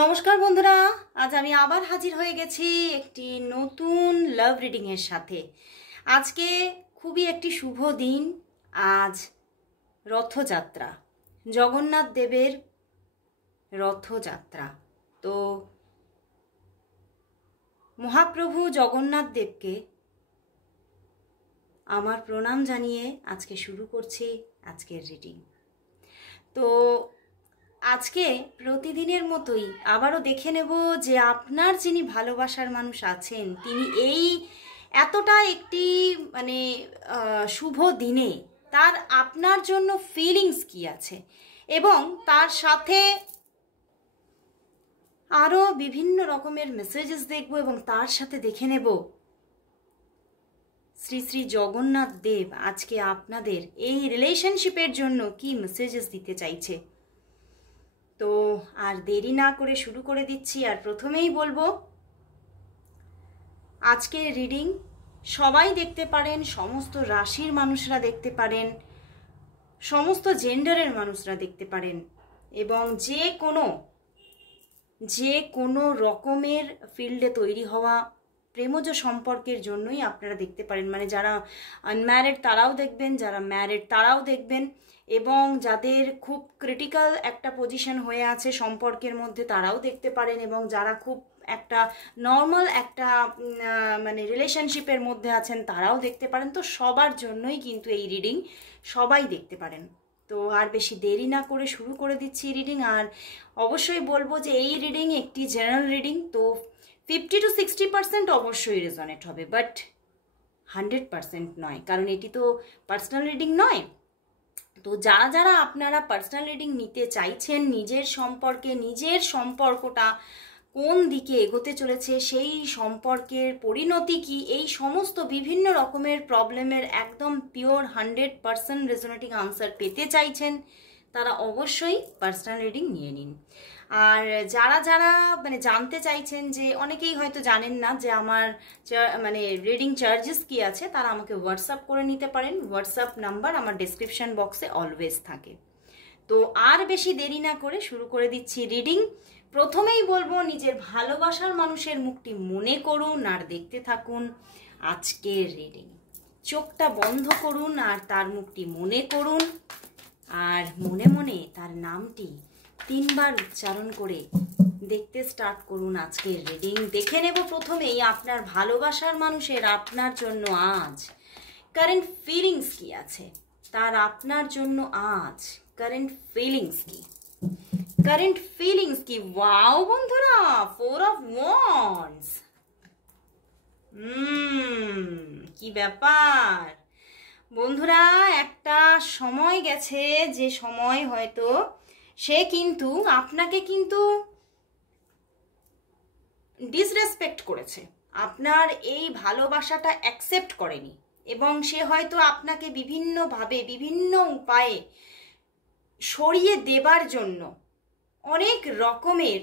নমস্কার বন্ধুরা, আজ আমি আবার হাজির হয়ে গেছি একটি নতুন লাভ রিডিং এর সাথে। আজকে খুবই একটি শুভ দিন। আজ রথযাত্রা, জগন্নাথ দেবের রথযাত্রা। তো মহাপ্রভু জগন্নাথ দেবকে আমার প্রণাম জানিয়ে আজকে শুরু করছি আজকের রিডিং। তো আজকে প্রতিদিনের মতোই আবারও দেখে নেব যে আপনার যিনি ভালোবাসার মানুষ আছেন তিনি এই এতটা একটি শুভ দিনে তার আপনার জন্য ফিলিংস কি আছে, এবং তার সাথে আরও বিভিন্ন রকমের মেসেজেস দেখব, এবং তার সাথে দেখে নেব শ্রী শ্রী জগন্নাথ দেব আজকে আপনাদের এই রিলেশনশিপের জন্য কি মেসেজেস দিতে চাইছে। তো আর দেরি না করে শুরু করে দিচ্ছি। আর প্রথমেই বলবো, আজকের রিডিং সবাই দেখতে পারেন, সমস্ত রাশির মানুষরা দেখতে পারেন, সমস্ত জেন্ডারের মানুষরা দেখতে পারেন, এবং যে কোনো রকমের ফিল্ডে তৈরি হওয়া প্রেমজ সম্পর্কের জন্যই আপনারা দেখতে পারেন। মানে যারা আনম্যারিড তারাও দেখবেন, যারা ম্যারিড তারাও দেখবেন, এবং যাদের খুব ক্রিটিক্যাল একটা পজিশন হয়ে আছে সম্পর্কের মধ্যে তারাও দেখতে পারেন, এবং যারা খুব একটা নর্মাল একটা রিলেশনশিপের মধ্যে আছেন তারাও দেখতে পারেন। তো সবার জন্যই কিন্তু এই রিডিং, সবাই দেখতে পারেন। তো আর বেশি দেরি না করে শুরু করে দিচ্ছি রিডিং। আর অবশ্যই বলবো যে এই রিডিং একটি জেনারেল রিডিং, তো 50 to 60% অবশ্যই রেজনেট হবে, বাট 100% নয়, কারণ এটি তো পার্সোনাল রিডিং নয়। তো যারা যারা আপনারা পার্সোনাল রিডিং নিতে চাইছেন, নিজের সম্পর্কে, নিজের সম্পর্কটা কোন দিকে এগোতে চলেছে, সেই সম্পর্কের পরিণতি কি, এই সমস্ত বিভিন্ন রকমের প্রবলেমের একদম পিওর 100% রেজোনেটিং আনসার পেতে চাইছেন, তারা অবশ্যই পার্সোনাল রিডিং নিয়ে নিন। আর যারা যারা জানতে চাইছেন, যে অনেকেই হয়তো জানেন না যে আমার রিডিং চার্জেস কি আছে, তারা আমাকে হোয়াটসঅ্যাপ করে নিতে পারেন। হোয়াটসঅ্যাপ নাম্বার আমার ডেসক্রিপশন বক্সে অলওয়েজ থাকে। তো আর বেশি দেরি না করে শুরু করে দিচ্ছি রিডিং। প্রথমেই বলবো, নিজের ভালোবাসার মানুষের মুখটি মনে করুন আর দেখতে থাকুন আজকের রিডিং। চোখটা বন্ধ করুন আর তার মুখটি মনে করুন, আর মনে মনে তার নামটি 3 বার উচ্চারণ করে দেখতে স্টার্ট করুন আজকের রিডিং। দেখে নেব প্রথমেই আপনার ভালোবাসার মানুষের আপনার জন্য আজ কারেন্ট ফিলিংস কি আছে, তার আপনার জন্য আজ কারেন্ট ফিলিংস কি, কারেন্ট ফিলিংস কি। ওয়াও বন্ধুরা, 4 of Wands। কি ব্যাপার বন্ধুরা, একটা সময় গেছে যে সময় হয়তো সে কিন্তু আপনাকে কিন্তু ডিসরেসপেক্ট করেছে, আপনার এই ভালোবাসাটা অ্যাকসেপ্ট করেনি, এবং সে হয়তো আপনাকে বিভিন্নভাবে বিভিন্ন উপায়ে সরিয়ে দেবার জন্য অনেক রকমের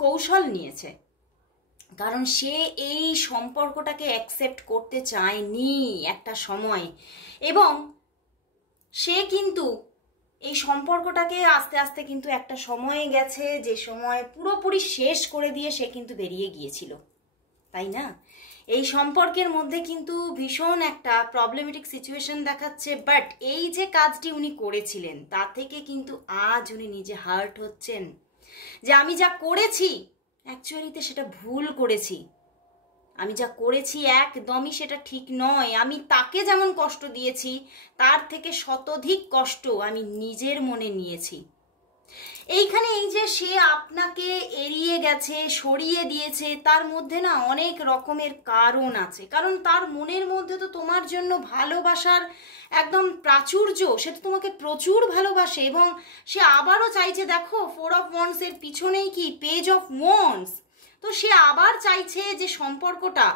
কৌশল নিয়েছে, কারণ সে এই সম্পর্কটাকে অ্যাকসেপ্ট করতে চায়নি একটা সময়, এবং সে কিন্তু এই সম্পর্কটাকে আস্তে আস্তে কিন্তু একটা সময় গেছে যে সময় পুরোপুরি শেষ করে দিয়ে সে কিন্তু বেরিয়ে গিয়েছিল, তাই না? এই সম্পর্কের মধ্যে কিন্তু ভীষণ একটা প্রবলেমেটিক সিচুয়েশন দেখাচ্ছে, বাট এই যে কাজটি উনি করেছিলেন তা থেকে কিন্তু আজ উনি নিজে হার্ট হচ্ছেন যে আমি যা করেছি অ্যাকচুয়ালিতে সেটা ভুল করেছি, আমি যা করেছি একদমই সেটা ঠিক নয়, আমি তাকে যেমন কষ্ট দিয়েছি তার থেকে শতাধিক কষ্ট আমি নিজের মনে নিয়েছি। এইখানে এই যে সে আপনাকে এড়িয়ে গেছে, সরিয়ে দিয়েছে, তার মধ্যে না অনেক রকমের কারণ আছে, কারণ তার মনের মধ্যে তো তোমার জন্য ভালোবাসার একদম প্রাচুর্য, সে তো তোমাকে প্রচুর ভালোবাসে, এবং সে আবারও চাইছে, দেখো 4 of Wands এর পিছনেই কি পেজ অফ ওয়ান্ডস, তো সে আবার চাইছে যে সম্পর্কটা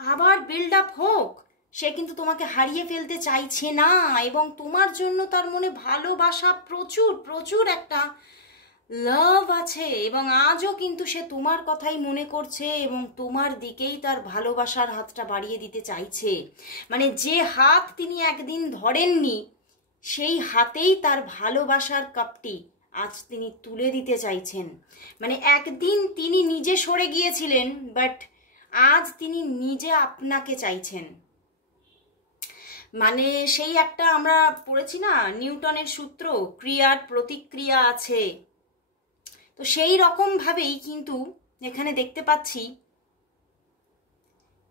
আবার বিল্ড আপ হোক, সে কিন্তু তোমাকে হারিয়ে ফেলতে চাইছে না, এবং তোমার জন্য তার মনে ভালোবাসা প্রচুর প্রচুর একটা লাভ আছে, এবং আজও কিন্তু সে তোমার কথাই মনে করছে, এবং তোমার দিকেই তার ভালোবাসার হাতটা বাড়িয়ে দিতে চাইছে। মানে যে হাত তিনি একদিন ধরেননি, সেই হাতেই তার ভালোবাসার কাপটি আজ তিনি তুলে দিতে চাইছেন। মানে একদিন তিনি নিজে সরে গিয়েছিলেন, বাট আজ তিনি নিজে আপনাকে চাইছেন। মানে সেই একটা আমরা পড়েছি না নিউটনের সূত্র, ক্রিয়ার প্রতিক্রিয়া আছে, তো সেই রকম ভাবেই কিন্তু এখানে দেখতে পাচ্ছি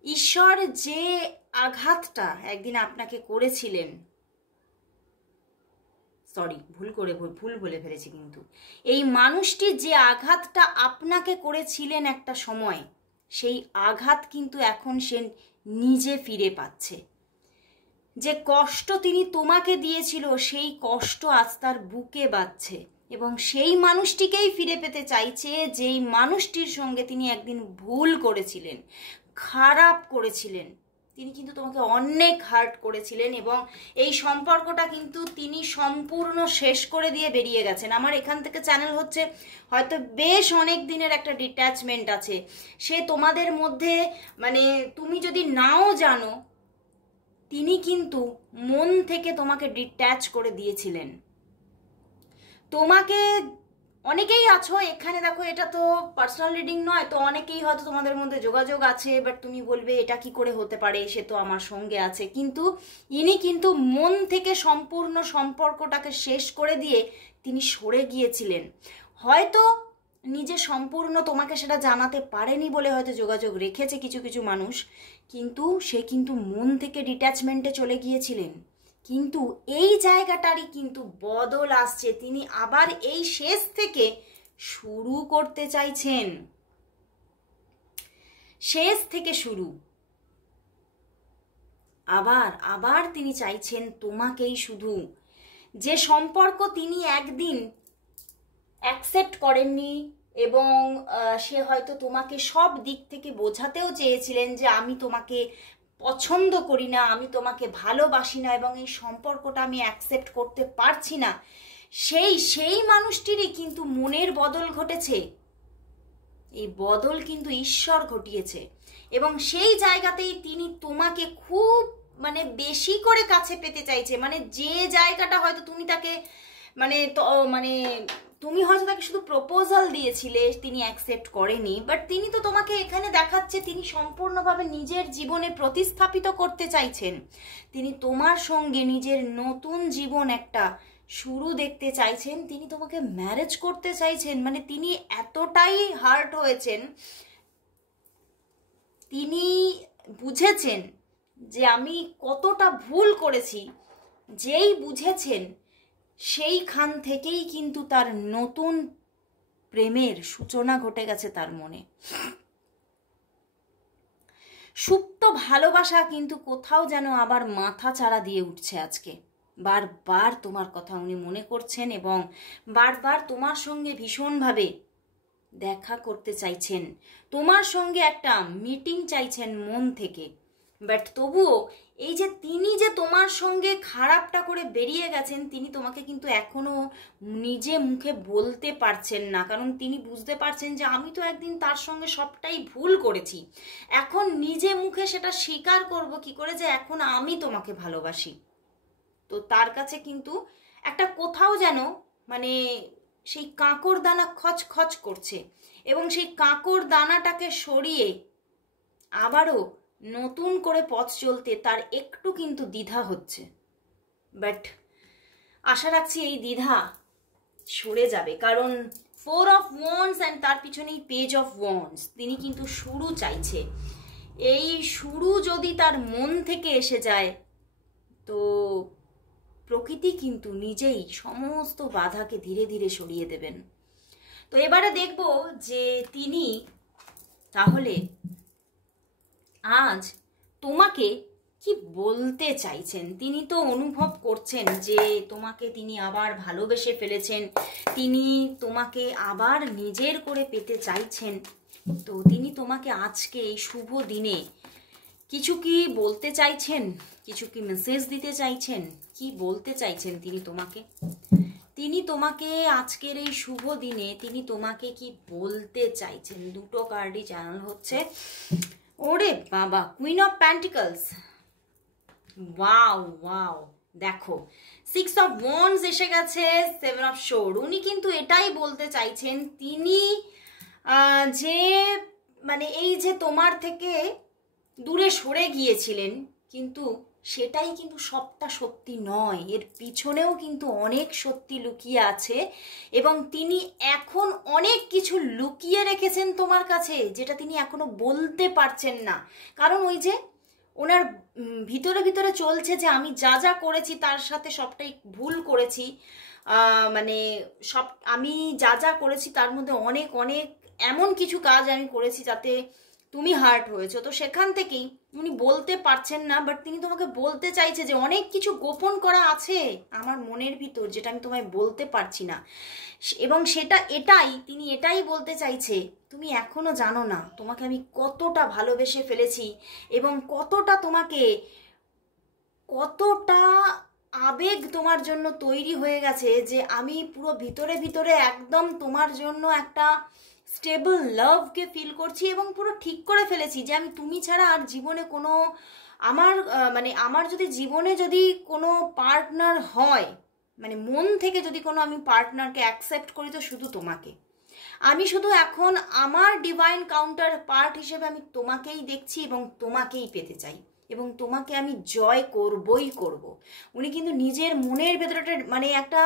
ঈশ্বর যে আঘাতটা একদিন আপনাকে করেছিলেন, সরি ভুল বলে ফেলেছি, কিন্তু এই মানুষটি যে আঘাতটা আপনাকে করেছিলেন একটা সময়, সেই আঘাত কিন্তু এখন সে নিজে ফিরে পাচ্ছে। যে কষ্ট তিনি তোমাকে দিয়েছিল সেই কষ্ট আজ তার বুকে বাজছে, এবং সেই মানুষটিকেই ফিরে পেতে চাইছে যেই মানুষটির সঙ্গে তিনি একদিন ভুল করেছিলেন, খারাপ করেছিলেন। তিনি কিন্তু তোমাকে অনেক হার্ট করেছিলেন এবং এই সম্পর্কটা কিন্তু তিনি সম্পূর্ণ শেষ করে দিয়ে বেরিয়ে গেছেন। আমার এখান থেকে চ্যানেল হচ্ছে হয়তো বেশ অনেক দিনের একটা ডিট্যাচমেন্ট আছে, সে তোমাদের মধ্যে, মানে তুমি যদি নাও জানো, তিনি কিন্তু মন থেকে তোমাকে ডিট্যাচ করে দিয়েছিলেন। তোমাকে অনেকেই আছো এখানে, দেখো এটা তো পার্সোনাল রিডিং নয়, তো অনেকেই হয়তো তোমাদের মধ্যে যোগাযোগ আছে, বাট তুমি বলবে এটা কি করে হতে পারে, সে তো আমার সঙ্গে আছে। কিন্তু ইনি কিন্তু মন থেকে সম্পূর্ণ সম্পর্কটাকে শেষ করে দিয়ে তিনি সরে গিয়েছিলেন। হয়তো নিজে সম্পূর্ণ তোমাকে সেটা জানাতে পারেনি বলে হয়তো যোগাযোগ রেখেছে কিছু কিছু মানুষ, কিন্তু সে কিন্তু মন থেকে ডিট্যাচমেন্টে চলে গিয়েছিলেন। কিন্তু এই জায়গাটারই কিন্তু বদল আসছে, তিনি আবার এই শেষ থেকে শুরু করতে চাইছেন, শেষ থেকে শুরু। আবার তিনি চাইছেন তোমাকেই শুধু। যে সম্পর্ক তিনি একদিন অ্যাকসেপ্ট করেননি, এবং সে হয়তো তোমাকে সব দিক থেকে বোঝাতেও চেয়েছিলেন যে আমি তোমাকে পছন্দ করি না, আমি তোমাকে ভালোবাসি না, এবং এই সম্পর্কটা আমি অ্যাকসেপ্ট করতে পারছি না, সেই মানুষটিরই কিন্তু মনের বদল ঘটেছে। এই বদল কিন্তু ঈশ্বর ঘটিয়েছে, এবং সেই জায়গাতেই তিনি তোমাকে খুব মানে বেশি করে কাছে পেতে চাইছে। মানে যে জায়গাটা হয়তো তুমি তাকে মানে তুমি হয়তো তাকে শুধু প্রপোজাল দিয়েছিলে, তিনি অ্যাকসেপ্ট করেনি, বাট তিনি তো তোমাকে এখানে দেখাচ্ছে তিনি সম্পূর্ণভাবে নিজের জীবনে প্রতিস্থাপিত করতে চাইছেন। তিনি তোমার সঙ্গে নিজের নতুন জীবন একটা শুরু দেখতে চাইছেন, তিনি তোমাকে ম্যারেজ করতে চাইছেন। মানে তিনি এতটাই হার্ট হয়েছেন, তিনি বুঝেছেন যে আমি কতটা ভুল করেছি। যেই বুঝেছেন সেইখান থেকেই কিন্তু তার নতুন প্রেমের সূচনা ঘটে গেছে তার মনে। সুপ্ত ভালোবাসা কিন্তু কোথাও যেন আবার মাথা চাড়া দিয়ে উঠছে আজকে। বারবার তোমার কথা উনি মনে করছেন এবং বারবার তোমার সঙ্গে ভীষণভাবে দেখা করতে চাইছেন, তোমার সঙ্গে একটা মিটিং চাইছেন মন থেকে। বাট তবুও এই যে তিনি যে তোমার সঙ্গে খারাপটা করে বেরিয়ে গেছেন, তিনি তোমাকে কিন্তু এখনো নিজে মুখে বলতে পারছেন না, কারণ তিনি বুঝতে পারছেন যে আমি তো একদিন তার সঙ্গে সবটাই ভুল করেছি। এখন নিজে মুখে সেটা স্বীকার করব কি করে যে এখন আমি তোমাকে ভালোবাসি। তো তার কাছে কিন্তু একটা কোথাও যেন মানে সেই কাঁকড় দানা খচ খচ করছে, এবং সেই কাঁকড় দানাটাকে সরিয়ে আবারও নতুন করে পথ চলতে তার একটু কিন্তু দ্বিধা হচ্ছে। বাট আশা রাখছি এই দ্বিধা সরে যাবে, কারণ 4 অফ ওয়ান্ডস অ্যান্ড তার পিছনেই পেজ অফ ওয়ান্ডস। তিনি কিন্তু শুরু চাইছে। এই শুরু যদি তার মন থেকে এসে যায়, তো প্রকৃতি কিন্তু নিজেই সমস্ত বাধাকে ধীরে ধীরে সরিয়ে দেবেন। তো এবারে দেখব যে তিনি তাহলে আজ তোমাকে কি বলতে চাইছেন। তিনি তো অনুভব করছেন যে তোমাকে তিনি আবার ভালোবেসে ফেলেছেন, তিনি তোমাকে আবার নিজের করে পেতে চাইছেন। তো তিনি তোমাকে আজকে এই শুভ দিনে কিছু কি বলতে চাইছেন, কিছু কি মেসেজ দিতে চাইছেন, কি বলতে চাইছেন তিনি তোমাকে আজকের এই শুভ দিনে তিনি তোমাকে কি বলতে চাইছেন। দুটো কার্ডই চ্যানেল হচ্ছে। ওরে বাবা, queen of pentacles, wow wow. দেখো সিক্স অফ ওয়ান্ডস এসে গেছে, সেভেন অফ শোর্ড। উনি কিন্তু এটাই বলতে চাইছেন, তিনি যে মানে এই যে তোমার থেকে দূরে সরে গিয়েছিলেন, কিন্তু সেটাই কিন্তু সবটা সত্যি নয়, এর পিছনেও কিন্তু অনেক সত্যি লুকিয়ে আছে। এবং তিনি এখন অনেক কিছু লুকিয়ে রেখেছেন তোমার কাছে, যেটা তিনি এখনো বলতে পারছেন না। কারণ ওই যে ওনার ভিতরে ভিতরে চলছে যে আমি যা যা করেছি তার সাথে সবটাই ভুল করেছি, মানে সব আমি যা যা করেছি তার মধ্যে অনেক অনেক এমন কিছু কাজ আমি করেছি যাতে তুমি হার্ট হয়েছো। তো সেখান থেকেই উনি বলতে পারছেন না, বাট তিনি তোমাকে বলতে চাইছে যে অনেক কিছু গোপন করা আছে আমার মনের ভিতর, যেটা আমি তোমায় বলতে পারছি না। এবং সেটা তিনি এটাই বলতে চাইছে, তুমি এখনো জানো না তোমাকে আমি কতটা ভালোবেসে ফেলেছি, এবং কতটা আবেগ তোমার জন্য তৈরি হয়ে গেছে, যে আমি পুরো ভিতরে ভিতরে একদম তোমার জন্য একটা স্টেবল লাভকে ফিল করছি, এবং পুরো ঠিক করে ফেলেছি যে আমি তুমি ছাড়া আর জীবনে কোনো আমার যদি জীবনে যদি কোনো পার্টনার হয়, মানে মন থেকে যদি কোনো আমি পার্টনারকে অ্যাকসেপ্ট করি, তো শুধু তোমাকে। আমি শুধু এখন আমার ডিভাইন কাউন্টার পার্ট হিসেবে আমি তোমাকেই দেখছি এবং তোমাকেই পেতে চাই, এবং তোমাকে আমি জয় করবই করব। উনি কিন্তু নিজের মনের ভেতরটা মানে একটা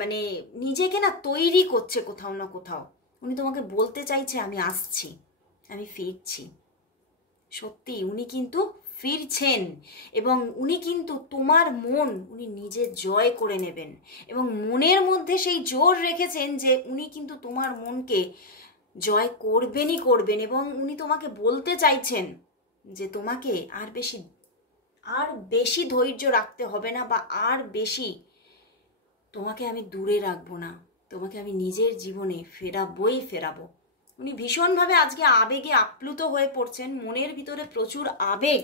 মানে নিজেকে না তৈরি করছে কোথাও না কোথাও। উনি তোমাকে বলতে চাইছে আমি আসছি, আমি ফিরছি। সত্যি উনি কিন্তু ফিরছেন, এবং উনি কিন্তু তোমার মন উনি নিজে জয় করে নেবেন, এবং মনের মধ্যে সেই জোর রেখেছেন যে উনি কিন্তু তোমার মনকে জয় করবেনই করবেন। এবং উনি তোমাকে বলতে চাইছেন যে তোমাকে আর বেশি ধৈর্য রাখতে হবে না, বা আর বেশি তোমাকে আমি দূরে রাখবো না, তোমাকে আমি নিজের জীবনে ফেরাবো। উনি ভীষণভাবে আজকে আবেগে আপ্লুত হয়ে পড়ছেন, মনের ভিতরে প্রচুর আবেগ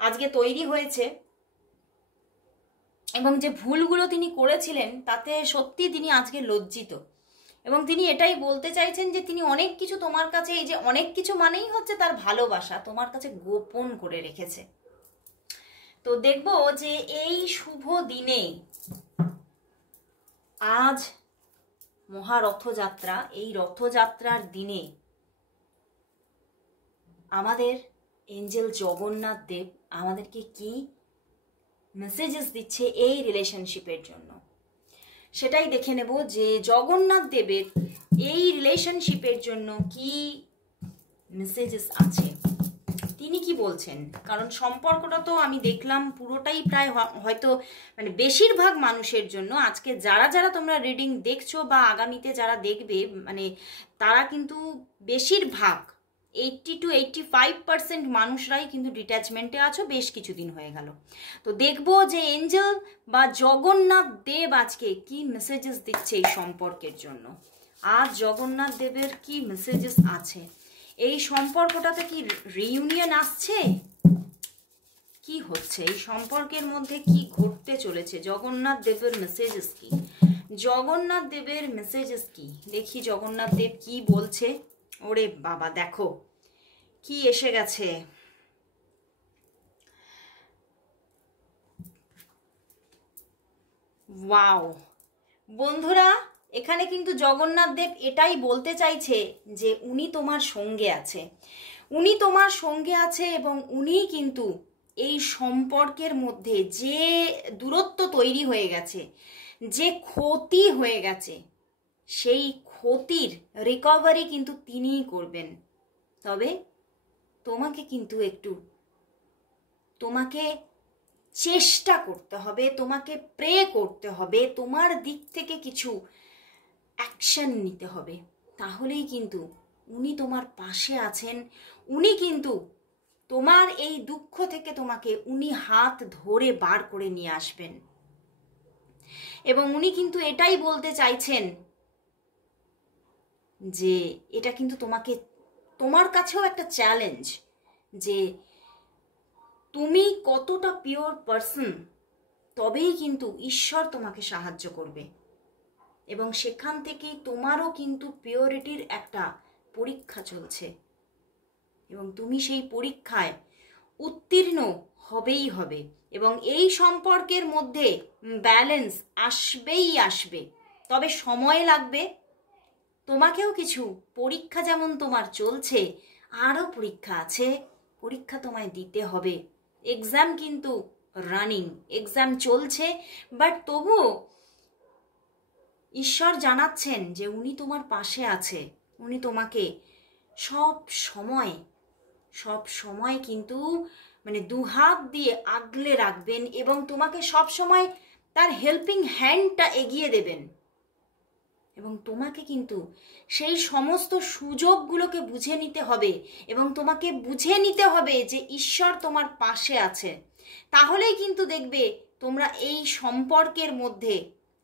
আজকে তৈরি হয়েছে, এবং যে ভুলগুলো তিনি করেছিলেন তাতে সত্যি তিনি আজকে লজ্জিত। এবং তিনি এটাই বলতে চাইছেন যে তিনি অনেক কিছু তোমার কাছে, এই যে অনেক কিছু মানেই হচ্ছে তার ভালোবাসা, তোমার কাছে গোপন করে রেখেছে। তো দেখবো যে এই শুভ দিনে, আজ মহারথযাত্রা, এই রথযাত্রার দিনে আমাদের এঞ্জেল জগন্নাথ দেব আমাদেরকে কি মেসেজেস দিচ্ছে এই রিলেশনশিপের জন্য, সেটাই দেখে নেব যে জগন্নাথ দেবের এই রিলেশনশিপের জন্য কি মেসেজেস আছে, তিনি কি বলছেন। কারণ সম্পর্কটা তো আমি দেখলাম পুরোটাই প্রায় হয়তো মানে বেশিরভাগ মানুষের জন্য, আজকে যারা যারা তোমরা রিডিং দেখছো বা আগামীতে যারা দেখবে, মানে তারা কিন্তু বেশিরভাগ 80 to 85% মানুষরাই কিন্তু ডিট্যাচমেন্টে আছো, বেশ কিছুদিন হয়ে গেল। তো দেখবো যে এঞ্জেল বা জগন্নাথ দেব আজকে কি মেসেজেস দিচ্ছে এই সম্পর্কের জন্য। আজ জগন্নাথ দেবের কি মেসেজেস আছে, এই সম্পর্কটাতে কি রিইউনিয়ন আসছে, কি হচ্ছে এই সম্পর্কের মধ্যে, কি ঘটতে চলেছে, জগন্নাথ দেবের মেসেজেস কি, জগন্নাথ দেবের মেসেজেস কি, দেখি জগন্নাথ দেব কি বলছে। ওরে বাবা, দেখো কি এসে গেছে, ওয়াও বন্ধুরা, এখানে কিন্তু জগন্নাথ দেব এটাই বলতে চাইছে যে উনি তোমার সঙ্গে আছে, উনি তোমার সঙ্গে আছে, এবং উনি কিন্তু এই সম্পর্কের মধ্যে যে দূরত্ব তৈরি হয়ে গেছে, যে ক্ষতি হয়ে গেছে, সেই ক্ষতির রিকভারি কিন্তু তিনিই করবেন। তবে তোমাকে কিন্তু তোমাকে চেষ্টা করতে হবে, তোমাকে প্রে করতে হবে, তোমার দিক থেকে কিছু অ্যাকশন নিতে হবে, তাহলেই কিন্তু উনি তোমার পাশে আছেন। উনি কিন্তু তোমার এই দুঃখ থেকে তোমাকে উনি হাত ধরে বার করে নিয়ে আসবেন, এবং উনি কিন্তু এটাই বলতে চাইছেন যে এটা কিন্তু তোমার কাছেও একটা চ্যালেঞ্জ, যে তুমি কতটা পিওর পারসন, তবেই কিন্তু ঈশ্বর তোমাকে সাহায্য করবে, এবং সেখান থেকেই তোমারও কিন্তু পিওরিটির একটা পরীক্ষা চলছে, এবং তুমি সেই পরীক্ষায় উত্তীর্ণ হবেই হবে, এবং এই সম্পর্কের মধ্যে ব্যালেন্স আসবেই আসবে, তবে সময় লাগবে। তোমাকেও কিছু পরীক্ষা, যেমন তোমার চলছে, আরও পরীক্ষা আছে, পরীক্ষা তোমায় দিতে হবে। এক্সাম কিন্তু রানিং, এক্সাম চলছে, বাট তবুও ঈশ্বর জানাচ্ছেন যে উনি তোমার পাশে আছে, উনি তোমাকে সব সময় কিন্তু মানে দুহাত দিয়ে আগলে রাখবেন, এবং তোমাকে সব সময় তার হেল্পিং হ্যান্ডটা এগিয়ে দেবেন। এবং তোমাকে কিন্তু সেই সমস্ত সুযোগগুলোকে বুঝে নিতে হবে, এবং তোমাকে বুঝে নিতে হবে যে ঈশ্বর তোমার পাশে আছে। তাহলেই কিন্তু দেখবে তোমরা এই সম্পর্কের মধ্যে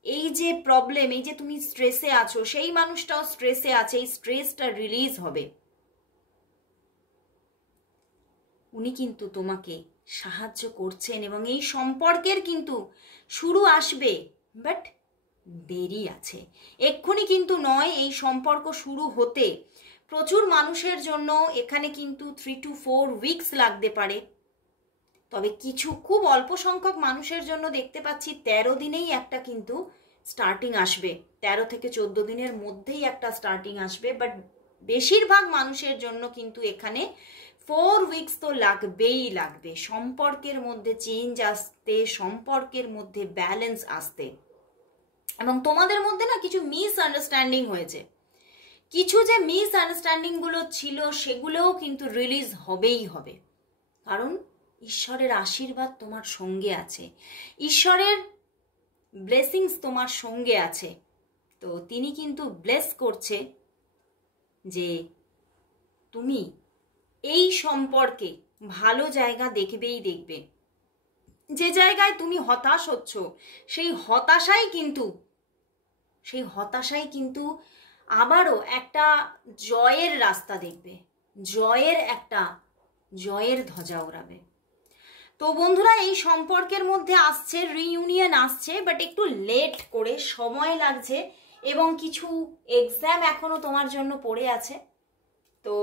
এই যে প্রবলেম, এই যে তুমি স্ট্রেসে আছো, সেই মানুষটাও স্ট্রেসে আছে, এই স্ট্রেসটা রিলিজ হবে। উনি কিন্তু তোমাকে সাহায্য করছেন, এবং এই সম্পর্কের কিন্তু শুরু আসবে, বাট দেরি আছে, এক্ষুনি কিন্তু নয়। এই সম্পর্ক শুরু হতে প্রচুর মানুষের জন্য এখানে কিন্তু 3 to 4 উইকস লাগতে পারে, তবে কিছু খুব অল্প সংখ্যক মানুষের জন্য দেখতে পাচ্ছি 13 দিনেই একটা কিন্তু স্টার্টিং আসবে, 13 থেকে 14 দিনের মধ্যেই একটা স্টার্টিং আসবে। বাট বেশিরভাগ মানুষের জন্য কিন্তু এখানে 4 উইকস তো লাগবেই লাগবে, সম্পর্কের মধ্যে চেঞ্জ আসতে, সম্পর্কের মধ্যে ব্যালেন্স আসতে। এবং তোমাদের মধ্যে না কিছু মিসআন্ডারস্ট্যান্ডিং হয়েছে, কিছু যে মিসআন্ডারস্ট্যান্ডিংগুলো ছিল সেগুলোও কিন্তু রিলিজ হবেই হবে, কারণ ঈশ্বরের আশীর্বাদ তোমার সঙ্গে আছে, ঈশ্বরের ব্লেসিংস তোমার সঙ্গে আছে। তো তিনি কিন্তু ব্লেস করছে যে তুমি এই সম্পর্কে ভালো জায়গা দেখবেই দেখবে। যে জায়গায় তুমি হতাশ হচ্ছ, সেই হতাশাই কিন্তু আবারও একটা জয়ের রাস্তা দেখবে, জয়ের ধ্বজা ওড়াবে। তো বন্ধুরা, এই সম্পর্কের মধ্যে আসছে রিইউনিয়ন আসছে, বাট একটু লেট করে, সময় লাগছে, এবং কিছু এক্সাম এখনো তোমার জন্য পড়ে আছে। তো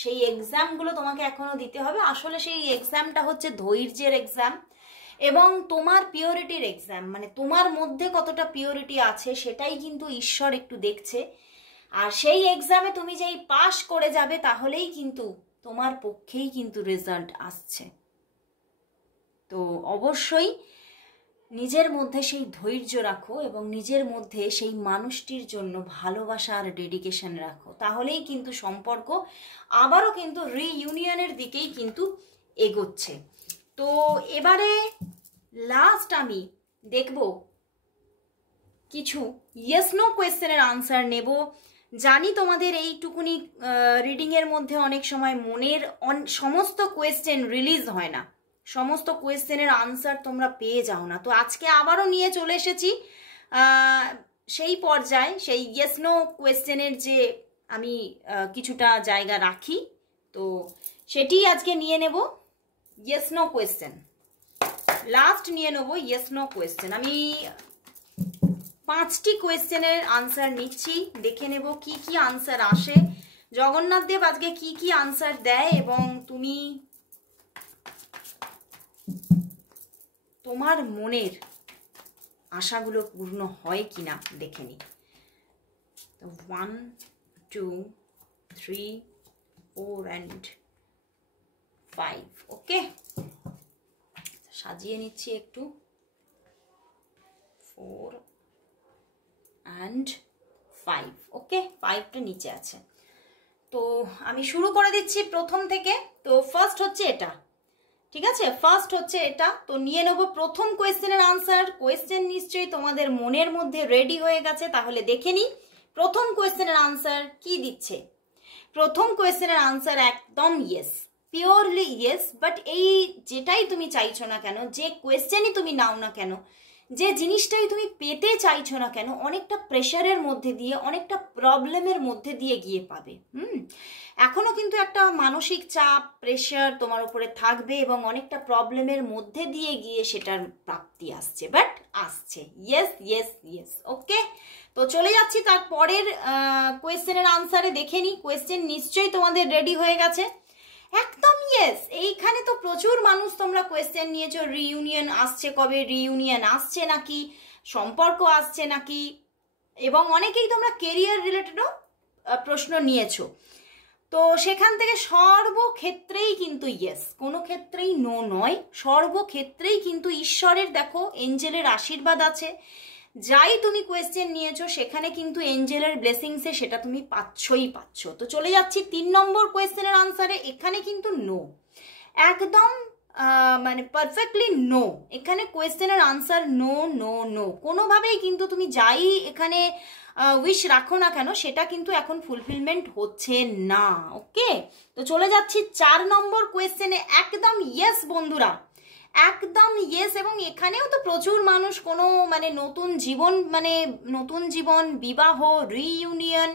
সেই এক্সামগুলো তোমাকে এখনো দিতে হবে। আসলে সেই এক্সামটা হচ্ছে ধৈর্যের এক্সাম, এবং তোমার পিওরিটির এক্সাম, মানে তোমার মধ্যে কতটা পিওরিটি আছে সেটাই কিন্তু ঈশ্বর একটু দেখছে। আর সেই এক্সামে তুমি যেই পাস করে যাবে, তাহলেই কিন্তু তোমার পক্ষেই কিন্তু রেজাল্ট আসছে। তো অবশ্যই নিজের মধ্যে সেই ধৈর্য রাখো, এবং নিজের মধ্যে সেই মানুষটির জন্য ভালোবাসা আর ডেডিকেশন রাখো, তাহলেই কিন্তু সম্পর্ক আবারও কিন্তু রিইউনিয়নের দিকেই কিন্তু এগোচ্ছে। তো এবারে লাস্ট আমি দেখব কিছু ইয়েস নো কোয়েশ্চেনের আনসার নেব। জানি তোমাদের এইটুকুনি রিডিংয়ের মধ্যে অনেক সময় মনের সমস্ত কোয়েশ্চেন রিলিজ হয় না, সমস্ত কোয়েশ্চেনের আনসার তোমরা পেয়ে যাও না। তো আজকে আবারও নিয়ে চলে এসেছি সেই পর্যায়ে, সেই ইয়েস নো কোয়েশ্চেনের যে আমি কিছুটা জায়গা রাখি, তো সেটি আজকে নিয়ে নেব। ইয়েস নো কোয়েশ্চেন লাস্ট নিয়ে নেব, ইয়েস নো কোয়েশ্চেন। আমি 5টি কোয়েশ্চেনের আনসার নিচ্ছি, দেখে নেব কি কি আনসার আসে, জগন্নাথ দেব আজকে কি কি আনসার দেয়, এবং তুমি তোমার মনের আশাগুলো পূর্ণ হয় কিনা দেখে নি। 1 2 3 4 and 5। ওকে, সাজিয়ে নিচ্ছি একটু। 4 and 5। ওকে, 5টা নিচে আছে। তো আমি শুরু করে দিচ্ছি প্রথম থেকে। তো ফার্স্ট হচ্ছে এটা, ঠিক আছে, ফার্স্ট হচ্ছে এটা। তো নিয়ে নেব প্রথম কোয়েশ্চেনের আনসার। কোয়েশ্চেন নিশ্চয়ই তোমাদের মনের মধ্যে রেডি হয়ে গেছে, তাহলে দেখে নি প্রথম কোয়েশ্চেনের আনসার কি দিচ্ছে। প্রথম কোয়েশ্চেনের আনসার একদম ইয়েস, পিওরলি ইয়েস। বাট এই যেটাই তুমি চাইছো না কেন, যে কোয়েশ্চেনই তুমি নাও না কেন, যে জিনিসটাই তুমি পেতে চাইছো না কেন, অনেকটা প্রেশারের মধ্যে দিয়ে, অনেকটা প্রবলেমের মধ্যে দিয়ে গিয়ে পাবে। এখনো কিন্তু একটা মানসিক চাপ, প্রেশার তোমার উপরে থাকবে, এবং অনেকটা প্রবলেমের মধ্যে দিয়ে গিয়ে সেটার প্রাপ্তি আসছে, বাট আসছে। Yes yes yes. ওকে, তো চলে যাচ্ছি তার পরের কোয়েশ্চেনের আনসারে। দেখে নি, কোয়েশ্চেন নিশ্চয়ই তোমাদের রেডি হয়ে গেছে। একদম ইয়েস। এইখানে তো প্রচুর মানুষ তোমরা কোয়েশ্চেন নিয়েছো, রিইউনিয়ন আসছে কবে, রিইউনিয়ন আসছে নাকি, সম্পর্ক আসছে নাকি, এবং অনেকেই তোমরা কেরিয়ার রিলেটেডও প্রশ্ন নিয়েছো। তো সেখান থেকে সর্বক্ষেত্রেই কিন্তু ইয়েস, কোনো ক্ষেত্রেই নো নয়, সর্বক্ষেত্রেই কিন্তু ঈশ্বরের দেখো এঞ্জেলের আশীর্বাদ আছে। যাই তুমি কোয়েশ্চেন নিয়েছো সেখানে কিন্তু এঞ্জেলের ব্লেসিংসে সেটা তুমি পাচ্ছই পাচ্ছ। তো চলে যাচ্ছি 3 নম্বর কোয়েশ্চেনের আনসারে। এখানে কিন্তু নো, একদম মানে পারফেক্টলি নো। এখানে কোয়েশ্চেনের আনসার নো নো নো। কোনোভাবেই কিন্তু তুমি যাই এখানে উইশ রাখো না কেন সেটা কিন্তু এখন ফুলফিলমেন্ট হচ্ছে না। ওকে, তো চলে যাচ্ছি 4 নম্বর কোয়েশ্চেনে। একদম ইয়েস বন্ধুরা, একদম ইয়েস। এবং এখানেও তো প্রচুর মানুষ কোনো মানে নতুন জীবন, বিবাহ, রিইউনিয়ন,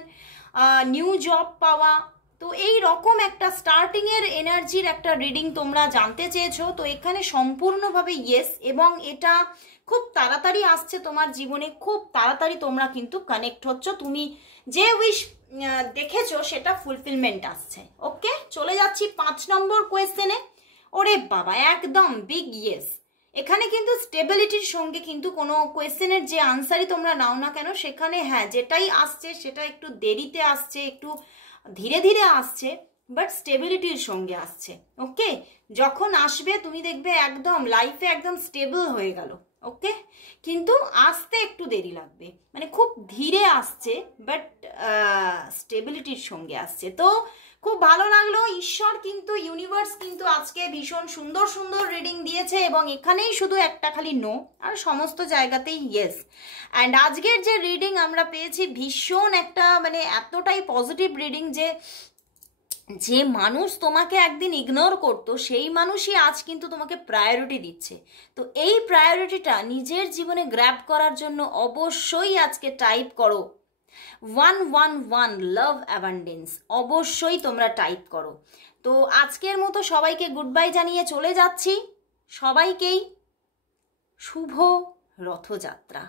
নিউ জব পাওয়া, তো এই রকম একটা স্টার্টিংয়ের এনার্জির একটা রিডিং তোমরা জানতে চেয়েছো। তো এখানে সম্পূর্ণভাবে ইয়েস, এবং এটা খুব তাড়াতাড়ি আসছে তোমার জীবনে, খুব তাড়াতাড়ি তোমরা কিন্তু কানেক্ট হচ্ছ, তুমি যে উইশ দেখেছো সেটা ফুলফিলমেন্ট আসছে। ওকে, চলে যাচ্ছি 5 নম্বর কোয়েশ্চেনে। ওরে বাবা, একদম বিগ ইয়েস। এখানে কিন্তু স্টেবিলিটির সঙ্গে কিন্তু কোনো কোয়েশ্চেনের যে আনসারই তোমরা নাও না কেন সেখানে হ্যাঁ যেটাই আসছে সেটা একটু দেরিতে আসছে, একটু ধীরে ধীরে আসছে, বাট স্টেবিলিটির সঙ্গে আসছে। ওকে, যখন আসবে তুমি দেখবে একদম লাইফে একদম স্টেবল হয়ে গেল। ওকে, কিন্তু আসতে একটু দেরি লাগবে, মানে খুব ধীরে আসছে, বাট স্টেবিলিটির সঙ্গে আসছে। তো খুব ভালো লাগলো। ঈশ্বর কিন্তু, ইউনিভার্স কিন্তু আজকে ভীষণ সুন্দর সুন্দর রিডিং দিয়েছে, এবং এখানেই শুধু একটা খালি নো, আর সমস্ত জায়গাতেই ইয়েস। অ্যান্ড আজকের যে রিডিং আমরা পেয়েছি ভীষণ একটা মানে এতটাই পজিটিভ রিডিং যে মানুষ তোমাকে একদিন ইগনোর করতো সেই মানুষই আজ কিন্তু তোমাকে প্রায়োরিটি দিচ্ছে। তো এই প্রায়োরিটিটা নিজের জীবনে গ্র্যাব করার জন্য অবশ্যই আজকে টাইপ করো 111 লাভ অ্যাবান্ডেন্স, অবশ্যই তোমরা টাইপ করো। তো আজকের মতো সবাইকে গুড বাই জানিয়ে চলে যাচ্ছি। সবাইকেই শুভ রথযাত্রা।